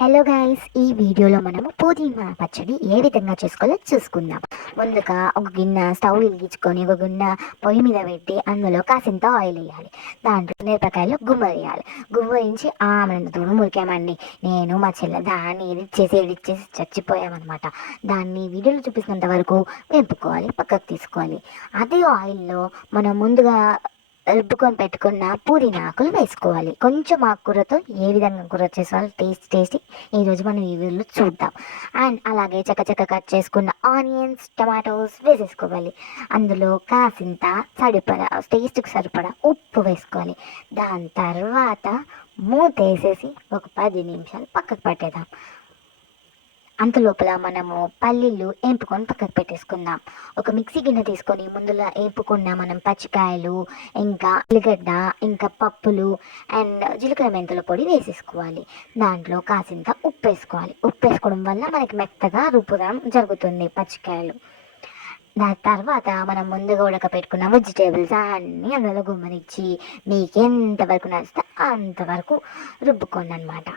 Hello guys, ఈ వీడియోలో మనము పుదీనా పచ్చడి ఏ విధంగా చేసుకోవాలో చూసుకుందాం. ముందుగా ఒక గిన్నె స్టవ్ వెలిగించుకొని ఒక గిన్నె పొయ్యి మీద పెట్టి అందులో కాసింత ఆయిల్ వేయాలి. దాంట్లో మిరపకాయలు గుమ్మరియాలి. గుమ్మరించి మనం దూరం ఉరికామండి. నేను మా చెల్లె దాన్ని ఎడిట్ చేసి చచ్చిపోయామన్నమాట. దాన్ని వీడియోలో చూపిస్తున్నంత వరకు వేపుకోవాలి, పక్కకు తీసుకోవాలి. అదే ఆయిల్లో మనం ముందుగా రుబ్బుకొని పెట్టుకున్న పుదీనా ఆకులు వేసుకోవాలి. కొంచెం ఆకుకూరతో ఏ విధంగా కూర చేసుకోవాలి టేస్టీ ఈరోజు మనం ఈ వీడియోలో చూద్దాం. అండ్ అలాగే చక్కచక్క కట్ చేసుకున్న ఆనియన్స్, టమాటోస్ వేసేసుకోవాలి. అందులో కాసింత టేస్ట్కి సరిపడా ఉప్పు వేసుకోవాలి. దాని తర్వాత మూత వేసేసి ఒక 10 నిమిషాలు పక్కకు పెట్టేద్దాం. అంతలోపల మనము పల్లీలు వేపుకొని పక్కకు పెట్టేసుకుందాం. ఒక మిక్సీ గిన్నె తీసుకొని ముందులో వేపుకున్న మనం పచ్చికాయలు, ఇంకా ఉల్లిగడ్డ, ఇంకా పప్పులు అండ్ జీలకర్ర మెంతుల పొడి వేసేసుకోవాలి. దాంట్లో కాసింత ఉప్పు వేసుకోవాలి. ఉప్పు వేసుకోవడం వల్ల మనకి మెత్తగా రుబ్బడం జరుగుతుంది పచ్చికాయలు. దాని తర్వాత మనం ముందుగా ఉడకపెట్టుకున్న వెజిటేబుల్స్ అన్నీ అందులో గుమ్మరించి మీకు ఎంతవరకు నచ్చితే అంతవరకు రుబ్బుకోండి అనమాట.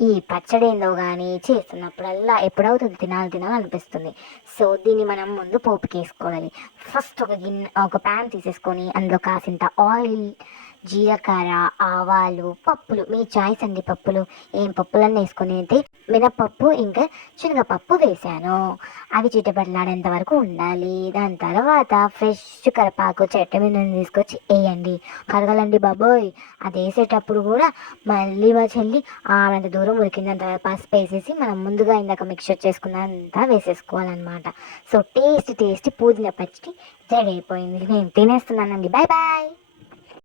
ఈ పచ్చడి ఏందో కానీ చేస్తున్నప్పుడల్లా ఎప్పుడవుతుంది తినాలి అనిపిస్తుంది. సో దీన్ని మనం ముందు పోపుకి వేసుకోవాలి. ఫస్ట్ ఒక ప్యాన్ తీసేసుకొని అందులో కాసింత ఆయిల్, జీలకర్ర, ఆవాలు, పప్పులు మీ చాయిస్ అండి. పప్పులు ఏం పప్పులన్నీ వేసుకొని అయితే మినపప్పు ఇంకా శనగపప్పు వేసాను. అవి చిటపట్లాడేంత వరకు ఉండాలి. దాని తర్వాత ఫ్రెష్ కరివేపాకు చెట్టు మీద తీసుకొచ్చి వేయండి. కరగాలండి బాబోయ్. అది వేసేటప్పుడు కూడా మళ్ళీ మా చెల్లి అంత దూరం ఉడికిందంత పసుపు వేసేసి మనం ముందుగా ఇందాక మిక్చర్ చేసుకున్నంతా వేసేసుకోవాలన్నమాట. సో టేస్టీ పుదీనా పచ్చడి రెడీ అయిపోయింది. నేను తినేస్తున్నానండి. Bye bye.